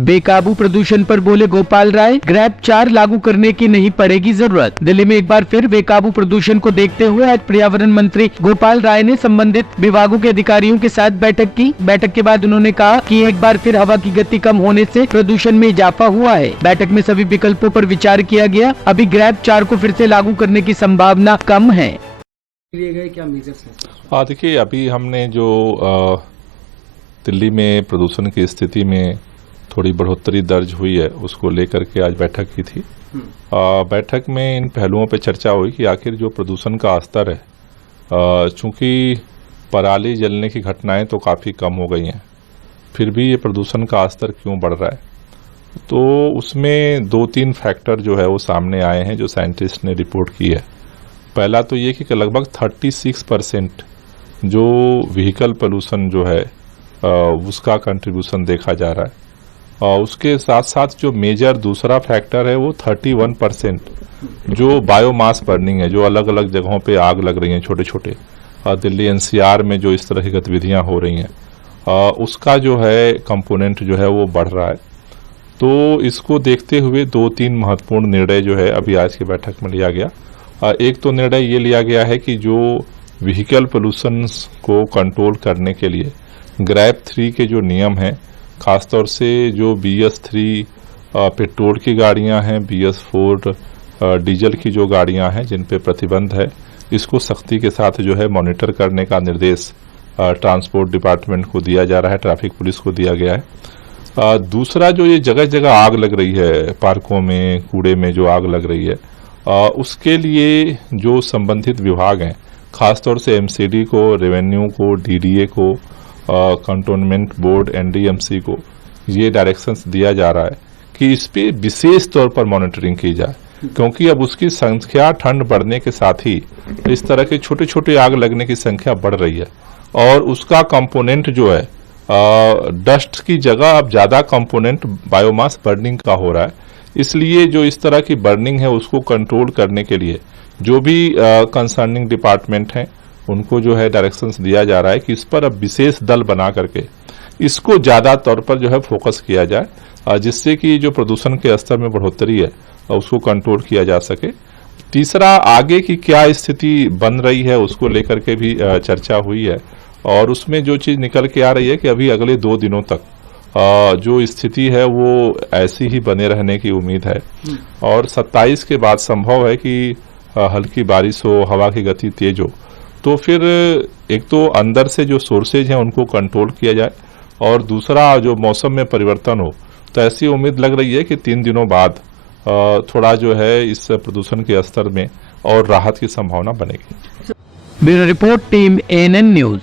बेकाबू प्रदूषण पर बोले गोपाल राय, ग्रैब 4 लागू करने की नहीं पड़ेगी जरूरत। दिल्ली में एक बार फिर बेकाबू प्रदूषण को देखते हुए आज पर्यावरण मंत्री गोपाल राय ने संबंधित विभागों के अधिकारियों के साथ बैठक की। बैठक के बाद उन्होंने कहा कि एक बार फिर हवा की गति कम होने से प्रदूषण में इजाफा हुआ है। बैठक में सभी विकल्पों पर विचार किया गया। अभी ग्रैब 4 को फिर से लागू करने की संभावना कम है। लिए गए क्या मेजर्स हैं? देखिए, अभी हमने जो दिल्ली में प्रदूषण की स्थिति में थोड़ी बढ़ोतरी दर्ज हुई है, उसको लेकर के आज बैठक की थी। बैठक में इन पहलुओं पर चर्चा हुई कि आखिर जो प्रदूषण का स्तर है, चूंकि पराली जलने की घटनाएं तो काफ़ी कम हो गई हैं, फिर भी ये प्रदूषण का स्तर क्यों बढ़ रहा है। तो उसमें 2-3 फैक्टर जो है वो सामने आए हैं जो साइंटिस्ट ने रिपोर्ट की है। पहला तो ये कि लगभग 36% जो व्हीकल पोल्यूशन जो है उसका कंट्रीब्यूशन देखा जा रहा है। और उसके साथ साथ जो मेजर दूसरा फैक्टर है वो 31% जो बायोमास बर्निंग है, जो अलग अलग जगहों पे आग लग रही हैं छोटे छोटे, दिल्ली एनसीआर में जो इस तरह की गतिविधियां हो रही हैं, उसका जो है कंपोनेंट जो है वो बढ़ रहा है। तो इसको देखते हुए 2-3 महत्वपूर्ण निर्णय जो है अभी आज की बैठक में लिया गया। एक तो निर्णय ये लिया गया है कि जो व्हीकल पोल्यूशन को कंट्रोल करने के लिए ग्रैब 3 के जो नियम हैं, खासतौर से जो BS3 पेट्रोल की गाड़ियां हैं, BS4 डीजल की जो गाड़ियां हैं जिन पे प्रतिबंध है, इसको सख्ती के साथ जो है मॉनिटर करने का निर्देश ट्रांसपोर्ट डिपार्टमेंट को दिया जा रहा है, ट्रैफिक पुलिस को दिया गया है। दूसरा, जो ये जगह जगह आग लग रही है, पार्कों में, कूड़े में जो आग लग रही है, उसके लिए जो संबंधित विभाग हैं, खासतौर से MCD को, रेवेन्यू को, DDA को, कंटोनमेंट बोर्ड NDMC को ये डायरेक्शंस दिया जा रहा है कि इस पे विशेष तौर पर मॉनिटरिंग की जाए, क्योंकि अब उसकी संख्या ठंड बढ़ने के साथ ही इस तरह के छोटे छोटे आग लगने की संख्या बढ़ रही है और उसका कंपोनेंट जो है डस्ट की जगह अब ज़्यादा कंपोनेंट बायोमास बर्निंग का हो रहा है। इसलिए जो इस तरह की बर्निंग है उसको कंट्रोल करने के लिए जो भी कंसर्निंग डिपार्टमेंट हैं उनको जो है डायरेक्शंस दिया जा रहा है कि इस पर अब विशेष दल बना करके इसको ज़्यादा तौर पर जो है फोकस किया जाए, जिससे कि जो प्रदूषण के स्तर में बढ़ोतरी है उसको कंट्रोल किया जा सके। तीसरा, आगे की क्या स्थिति बन रही है उसको लेकर के भी चर्चा हुई है और उसमें जो चीज़ निकल के आ रही है कि अभी अगले 2 दिनों तक जो स्थिति है वो ऐसी ही बने रहने की उम्मीद है और 27 के बाद संभव है कि हल्की बारिश हो, हवा की गति तेज हो, तो फिर एक तो अंदर से जो सोर्सेज हैं उनको कंट्रोल किया जाए और दूसरा जो मौसम में परिवर्तन हो। तो ऐसी उम्मीद लग रही है कि 3 दिनों बाद थोड़ा जो है इस प्रदूषण के स्तर में और राहत की संभावना बनेगी। Bureau report, team ANN news.